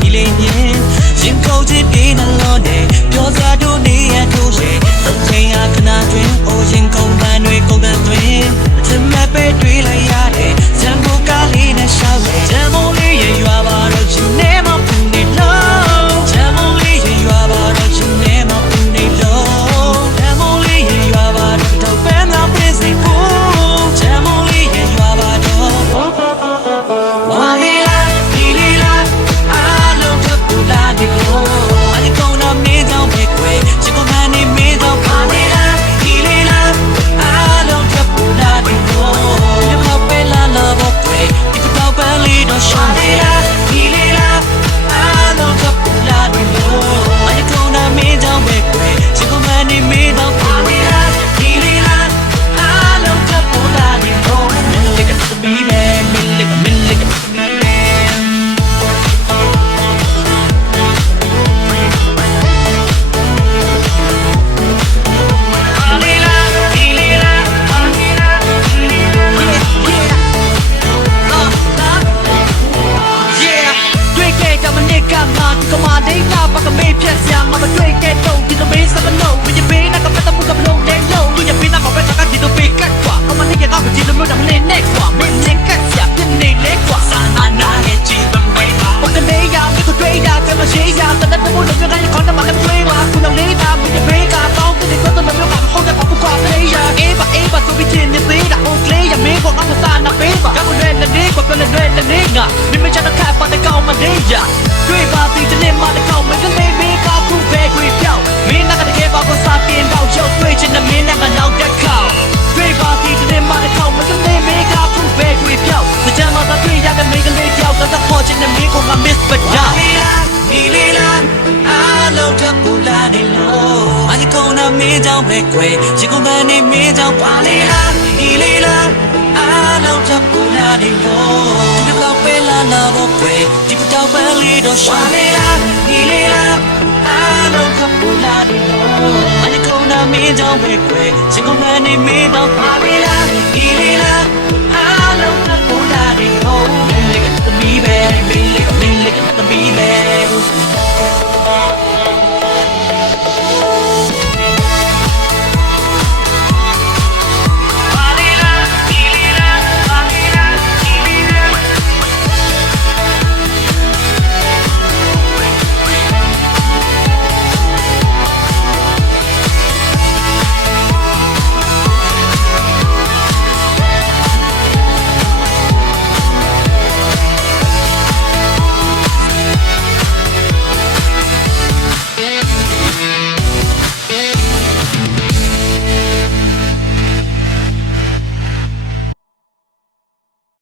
ညီလေးမြင်ရင်ကိုချစ်ပြီးနှလုံးနဲ့ပြောစရာတို့နေရထိုးရှည်သုံးချိန်ဟာခဏတွင်အိုရင်ကုန်ပန်းတွေကုန်တဲ့တွင်အထမပဲတွေ့လိုက်ရတယ်ဇံဘူကားလေးနဲ့ရှောက်တယ်ဇံမုံလေးရဲ့ရွာပါတော့ရှင်နေမပူနေလို့ဇံမုံလေးရဲ့ရွာပါတော့ရှင်နေမပူနေလို့ဇံမုံလေးရဲ့ရွာပါတော့ပန်းသာပင်းစိဖို့ဇံမုံလေးရဲ့ရွာပါတော့ဝါလီလာဒီလီလာအားလုံးထပ်ပူလာနေလို့အဒီကောင်တော့မင်းကြောင့်ပဲကွယ်ချစ်ကိုမှနေမင်းကြောင့်ပါနေလားဒီလီလာအားလုံးထပ်ပူလာနေလို့ဒီတော့ပဲလာလာဖို့ကွယ်ဒီတော့ပဲလီတော့ရှာနေလားဒီလီလာအားလုံးထပ်ပူလာနေလို့အဒီကောင်တော့မင်းကြောင့်ပဲကွယ်ချစ်ကိုမှနေမင်းကြောင့်ပါနေလားဒီလီလာအားလုံးထပ်ပူလာနေလို့မင်းလေးကသမီးပဲမင်းလေးကသမီးပဲကမာဒေးနာပကမေးဖြက်စရာငါမတွေ့ခဲ့တော့ဒီလိုမေးစမလို့ဘယ်ပေးနာကပတ်မှုကမလို့တဲ့လို့သူရပေးနာမပဲစကားဒီလိုပေးကတ်ကွာကမနေကကောက်ဒီလိုမျိုးတော့မနေနဲ့ကွာမင်းနေကတ်စရာပြနေလေကွာစာနာနာရဲ့ချီမမေးပါဘယ်နေရမကိုတွေ့တာကမရှိရတဲ့တဲ့ဘုလို့ကနေခေါင်းမှာလည်းတွေ့ပါခုတော့နေတာဘယ်ပေးကတော့ဒီကတော့မမျိုးကဟိုတဲ့ပပကွာလေရအေးပါဆိုပြီးချင်းနေသေးတာဟိုကလေးရမေးကောငါမစားနာပေးပါကမလဲနေကိုပြလဲနေငါမိမချတဲ့ခါပါတဲ့ကောင်မနေရတွေ့ပါသေးတယ်မတဲ့ကောင်မကနေမေးကခုပဲခွေပြောင်းမင်းကတကယ်ပါကိုစားတင်တော့ရုပ်တွေ့ချင်တဲ့မင်းကနောက်တဲ့ခေါင်းတွေ့ပါသေးတယ်မတဲ့ကောင်မကနေမေးကခုပဲခွေပြောင်းစကြမ်းမသာတွေ့ရတဲ့မိကလေးတယောက်တော့ခေါ်ချင်တဲ့မင်းကငါ miss ပဒါဒီလေးလားအားလုံးထပ်ပူလာနေလို့အဒီကောင်နာမင်းကြောင့်ပဲကွယ်ချစ်ကုန်ပန်းနေမင်းကြောင့်ပါလေလားဒီလေးလားအားလုံးထပ်ပူလာနေလို့ဒီတော့ပဲလာနာဖို့ကွယ်ဒီတော့ပဲလေးတော့ရှာနေလားဒီလေးလားအားလုံးထပ်ပူလာနေလို့အဒီကောင်နာမင်းကြောင့်ပဲကွယ်ချစ်ကုန်ပန်းနေမင်းကြောင့်ပါလေလားဒီလေးလား